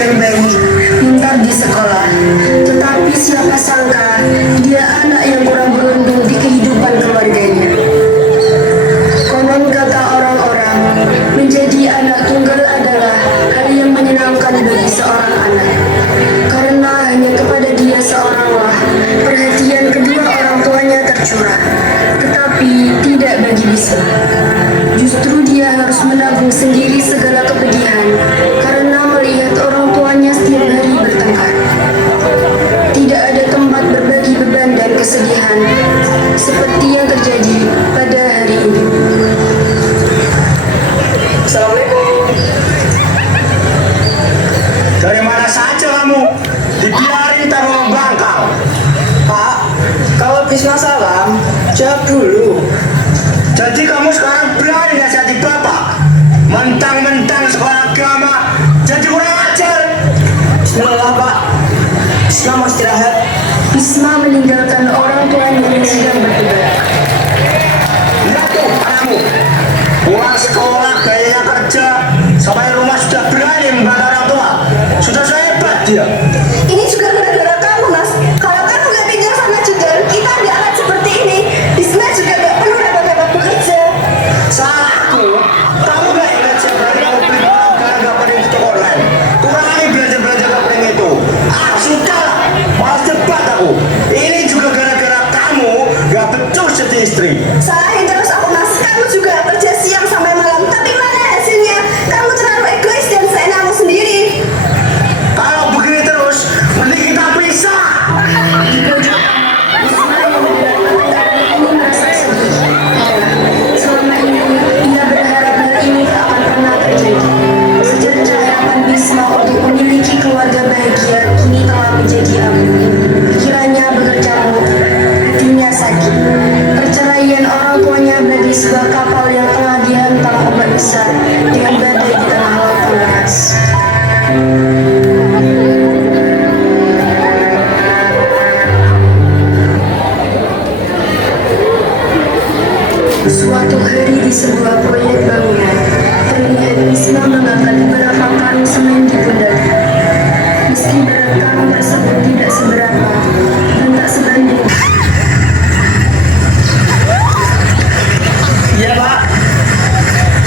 terbaik, pintar di sekolah. Tetapi siapa sangka dia anak yang kurang beruntung di kehidupan keluarganya. Konon kata orang-orang, menjadi anak tunggal adalah hal yang menyenangkan bagi seorang anak. Karena hanya kepada dia seoranglah perhatian kedua orang tuanya tercurah. Tetapi tidak bagi Bisma. Justru dia harus menanggung sendiri segala kepedihan karena melihat orang tuanya setiap hari bertengkar. Tidak ada tempat berbagi beban dan kesedihan seperti yang terjadi pada hari ini. Assalamualaikum. Dari mana saja kamu? Dibiarin taruh bangkal. Pak, kalau Bisma salam, jawab dulu. Jadi kamu sekarang berani nasihati bapak? Mentang-mentang sekolah agama, jadi kurang ajar. Bismillah, Pak. Bisma mau istirahat. Bisma meninggalkan orang tuanya yang sedang bertugas. Lihat tuh anakmu, pulang sekolah gayanya kerja, sampai rumah sudah berani membantah orang tua. Sudah hebat dia. Ini juga gara-gara kamu, Mas. Kalau kamu nggak pinjam sama Judel, kita nggak akan seperti ini. Bisma juga nggak perlu dapat bekerja. Salahku, kamu gak ingat saya berani kamu beli barang gak penting di toko online. Kurangi belanja-belanja gak penting itu. Ah, sudah lah, malas debat aku. Ini juga gara-gara kamu gak becus jadi istri. Salahin terus aku, Mas. Kamu juga kerja siang sampai malam. Tapi mana hasilnya? Kamu terlalu egois dan seenakmu sendiri. Kalau begini terus, mending kita pisah. Bisma yang mendengar perkataan ini merasa sedih. Selama ini ia berharap hal ini tak akan pernah terjadi. Sejajar harapan Bisma untuk memiliki keluarga bahagia kini telah menjadi abu. Pikirannya berkecamuk, hatinya sakit. Perceraian orang tuanya bagi sebuah kapal yang tengah dihantam ombak besar dengan badai di tengah laut lepas. Suatu hari di sebuah proyek bangunan, terlihat Bisma mengangkat beberapa karung semen di pundaknya. Meski berat karung tersebut tidak seberapa dan tak sebanding. Iya Pak.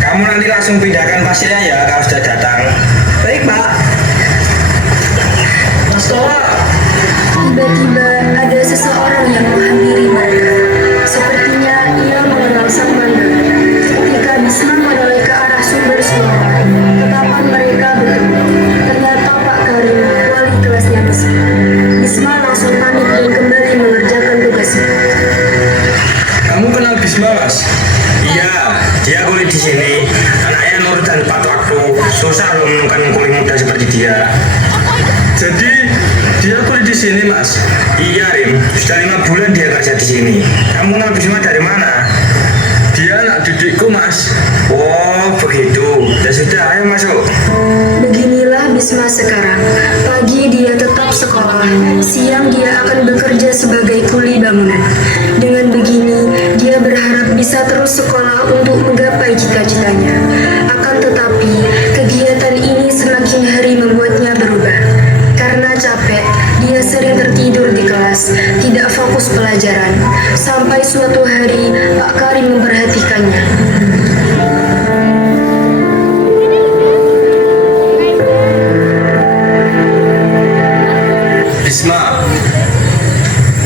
Kamu nanti langsung pindahkan pasirnya ya kalau sudah datang. Baik, Pak. Mas Tora, Tiba-tiba ada seseorang yang menghampiri mereka. Sepertinya ia mengenal sang bandar. Ketika Bisma menoleh ke arah sumber suara, tatapan mereka bertemu. Ternyata Pak Karim, wali kelasnya Bisma. Bisma langsung panik dan kembali mengerjakan tugasnya. Kamu kenal Bisma, Mas? Iya, dia kuliah di sini. Anaknya nurut dan tepat waktu. Susah loh menemukan kuliah muda seperti dia. Jadi dia kuliah di sini, Mas? Iya, Rim. Sudah 5 bulan dia kerja di sini. Kamu kenal Bisma dari mana? Dia anak didikku, Mas. Oh, begitu. Ya sudah, ayo masuk. Beginilah Bisma sekarang. Pagi dia tetap sekolah, siang dia akan bekerja sebagai kuli bangunan. Dengan begini, dia berharap bisa terus sekolah untuk menggapai cita-citanya. Akan tetapi, kegiatan ini semakin hari membuatnya berubah. Karena capek, dia sering tertidur di kelas, tidak fokus pelajaran. Sampai suatu hari, Pak Karim memperhatikannya. Bisma,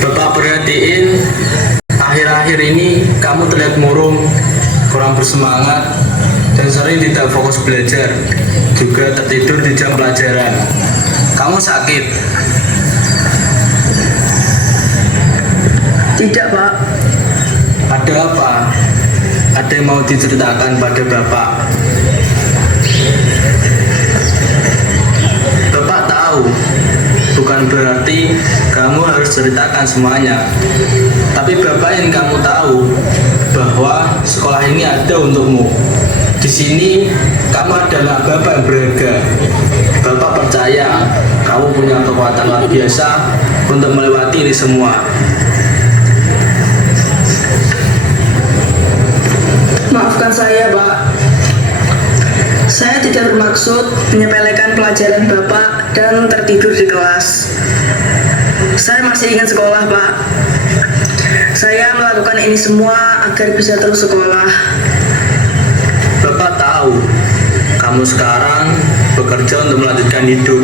Bapak perhatiin akhir-akhir ini kamu terlihat murung, kurang bersemangat, dan sering tidak fokus belajar, juga tertidur di jam pelajaran. Kamu sakit? tidak, Pak. Ada apa? Ada yang mau diceritakan pada Bapak? Bapak tahu, bukan berarti kamu harus ceritakan semuanya. Tapi Bapak ingin kamu tahu bahwa sekolah ini ada untukmu. Di sini kamu adalah Bapak yang berharga. Bapak percaya kamu punya kekuatan luar biasa untuk melewati ini semua. Maafkan saya, Pak. Saya tidak bermaksud bermaksud menyepelekan pelajaran Bapak dan tertidur di kelas. Saya masih ingin sekolah, Pak. Saya melakukan ini semua agar bisa terus sekolah. Bapak tahu kamu sekarang bekerja untuk melanjutkan hidup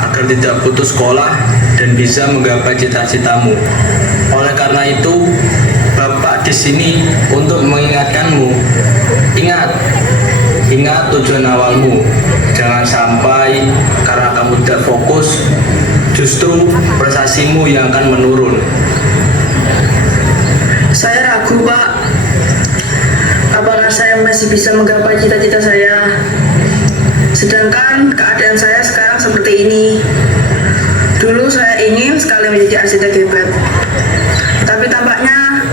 agar tidak putus sekolah dan bisa menggapai cita-citamu. Oleh karena itu, Bapak di sini untuk mengingatkanmu. Ingat tujuan awalmu. Jangan sampai karena kamu tidak fokus, justru prestasimu yang akan menurun. Saya ragu, Pak. Apakah saya masih bisa menggapai cita-cita saya? Sedangkan keadaan saya sekarang seperti ini. Dulu saya ingin sekali menjadi arsitek hebat. Tapi tampaknya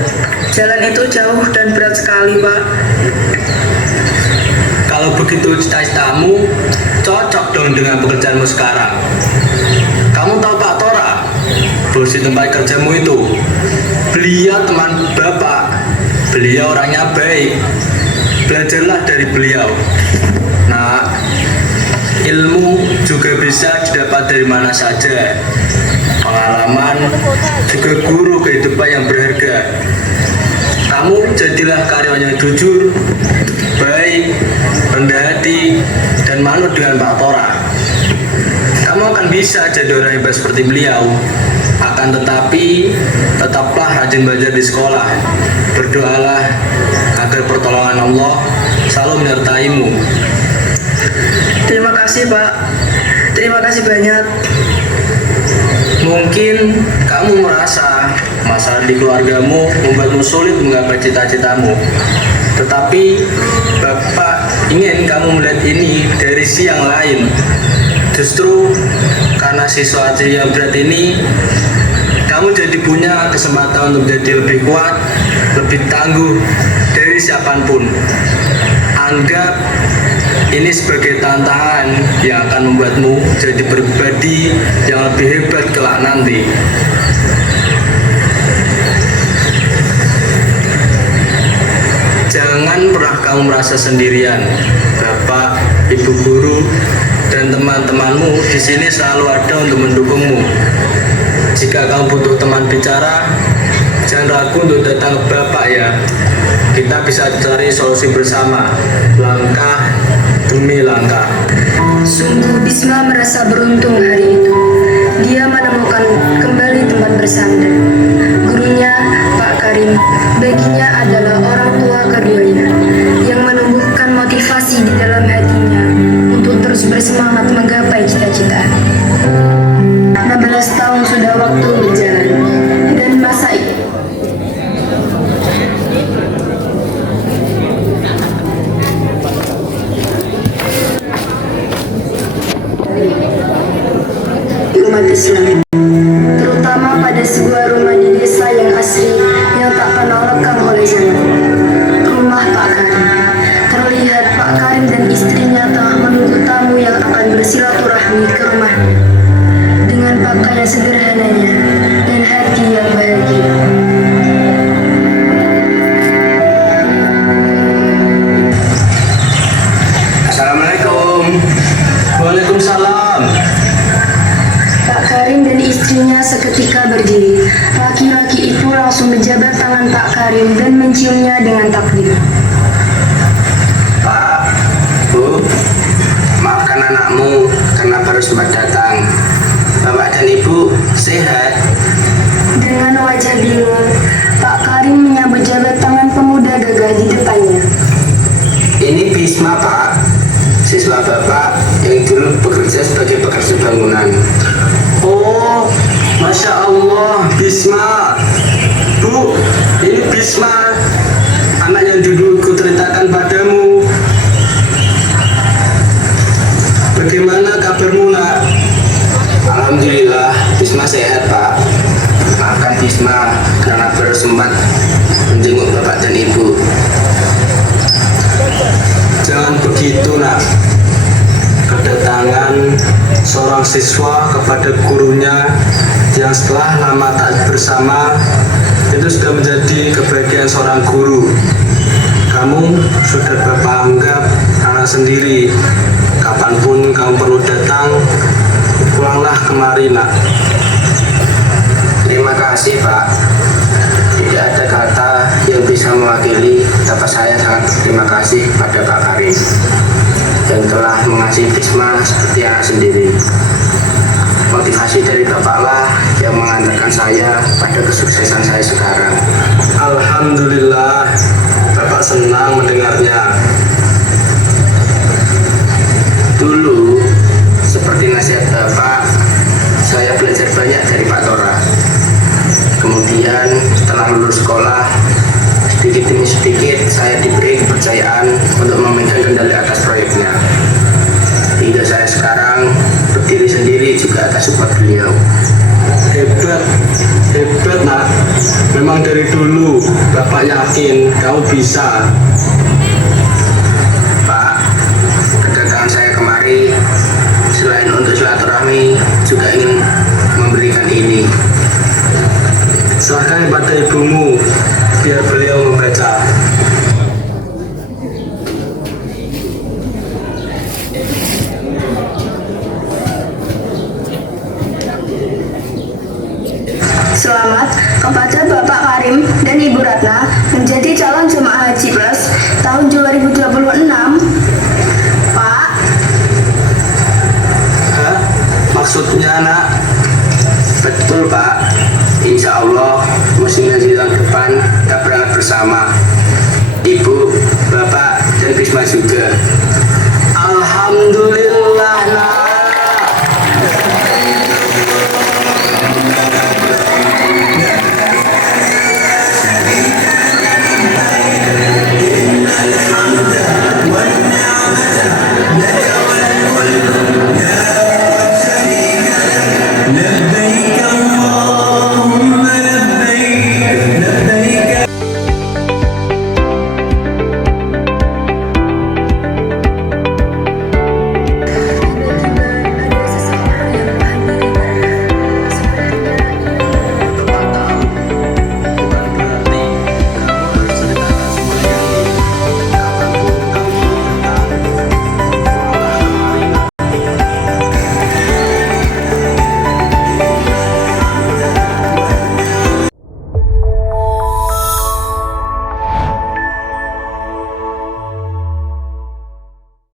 jalan itu jauh dan berat sekali, Pak. Kalau begitu cita-citamu cocok dong dengan pekerjaanmu sekarang. Kamu tahu Pak Tora, bos di tempat kerjamu itu? Beliau teman Bapak. Beliau orangnya baik. Belajarlah dari beliau. Nah, ilmu juga bisa didapat dari mana saja. Pengalaman juga guru kehidupan yang berharga. Kamu jadilah karyawan yang jujur, baik, rendah hati, dan manut dengan Pak Tora. Kamu akan bisa jadi orang hebat seperti beliau. Akan tetapi, tetaplah rajin belajar di sekolah. Berdoalah agar pertolongan Allah selalu menyertaimu. Terima kasih, Pak. Terima kasih banyak. Mungkin kamu merasa masalah di keluargamu membuatmu sulit menggapai cita-citamu. Tetapi Bapak ingin kamu melihat ini dari sisi yang lain. Justru karena situasi yang berat ini, kamu jadi punya kesempatan untuk menjadi lebih kuat, lebih tangguh dari siapapun. Anggap ini sebagai tantangan yang akan membuatmu jadi pribadi yang lebih hebat kelak nanti. Jangan pernah kamu merasa sendirian. Bapak, Ibu guru, dan teman-temanmu di sini selalu ada untuk mendukungmu. Jika kamu butuh teman bicara, jangan ragu untuk datang ke Bapak ya. Kita bisa cari solusi bersama, langkah demi langkah. Sungguh Bisma merasa beruntung hari itu. Dia menemukan kembali tempat bersandar. Gurunya, Pak Karim, baginya adalah orang tua keduanya yang menumbuhkan motivasi di dalam hatinya untuk terus bersemangat menggapai cita-cita. 16 tahun sudah waktu berjalan dan masa itu umat Islam, terutama pada sebuah rumah di desa yang asri yang tak kenal lekang oleh zaman. Rumah Pak Karim. Terlihat Pak Karim dan istrinya tengah menunggu tamu yang akan bersilaturahmi ke rumahnya dengan pakaian sederhananya dan hati yang bahagia. Assalamualaikum. Waalaikumsalam. Pak Karim dan istrinya seketika berdiri. Laki-laki itu langsung menjabat tangan Pak Karim dan menciumnya dengan takbir. Pak, Bu, maafkan anakmu karena baru sempat datang. Bapak dan Ibu sehat? Dengan wajah bingung, Pak Karim menyambut jabat tangan pemuda gagah di depannya. Ini Bisma, Pak, siswa Bapak yang dulu bekerja sebagai pekerja bangunan. Oh, Masya Allah, Bisma. Bu, ini Bisma, anak yang dulu ku ceritakan padamu. Bagaimana kabarmu, nak? Alhamdulillah, Bisma sehat, Pak. Maafkan Bisma karena baru sempat menjenguk Bapak dan Ibu. Jangan begitu, nak. Kedatangan seorang siswa kepada gurunya yang setelah lama tak bersama itu sudah menjadi kebahagiaan seorang guru. Kamu sudah Bapak anggap anak sendiri. kapanpun kamu perlu datang, pulanglah kemari nak. Terima kasih Pak. Tidak ada kata yang bisa mewakili betapa saya sangat berterima kasih pada Pak Karim yang telah mengasihi Bisma seperti anak sendiri. Motivasi dari Bapaklah yang mengantarkan saya pada kesuksesan saya sekarang. Alhamdulillah, Bapak senang mendengarnya. Dulu, seperti nasihat Bapak, saya belajar banyak dari Pak Tora. Kemudian setelah lulus sekolah, sedikit demi sedikit saya diberi kepercayaan untuk memegang kendali atas proyeknya. Hingga saya sekarang berdiri sendiri juga atas support beliau. Hebat, hebat nak. Memang dari dulu Bapak yakin kamu bisa. Pak, kedatangan saya kemari selain untuk silaturahmi juga ingin memberikan ini. Serahkan pada ibumu biar beliau membaca. Selamat kepada Bapak Karim dan Ibu Ratna menjadi calon jemaah Haji Plus tahun 2026. Pak, Hah? Maksudnya nak? Betul Pak, insya Allah musim haji tahun depan kita berangkat bersama. Ibu, Bapak, dan Bisma juga. Alhamdulillah.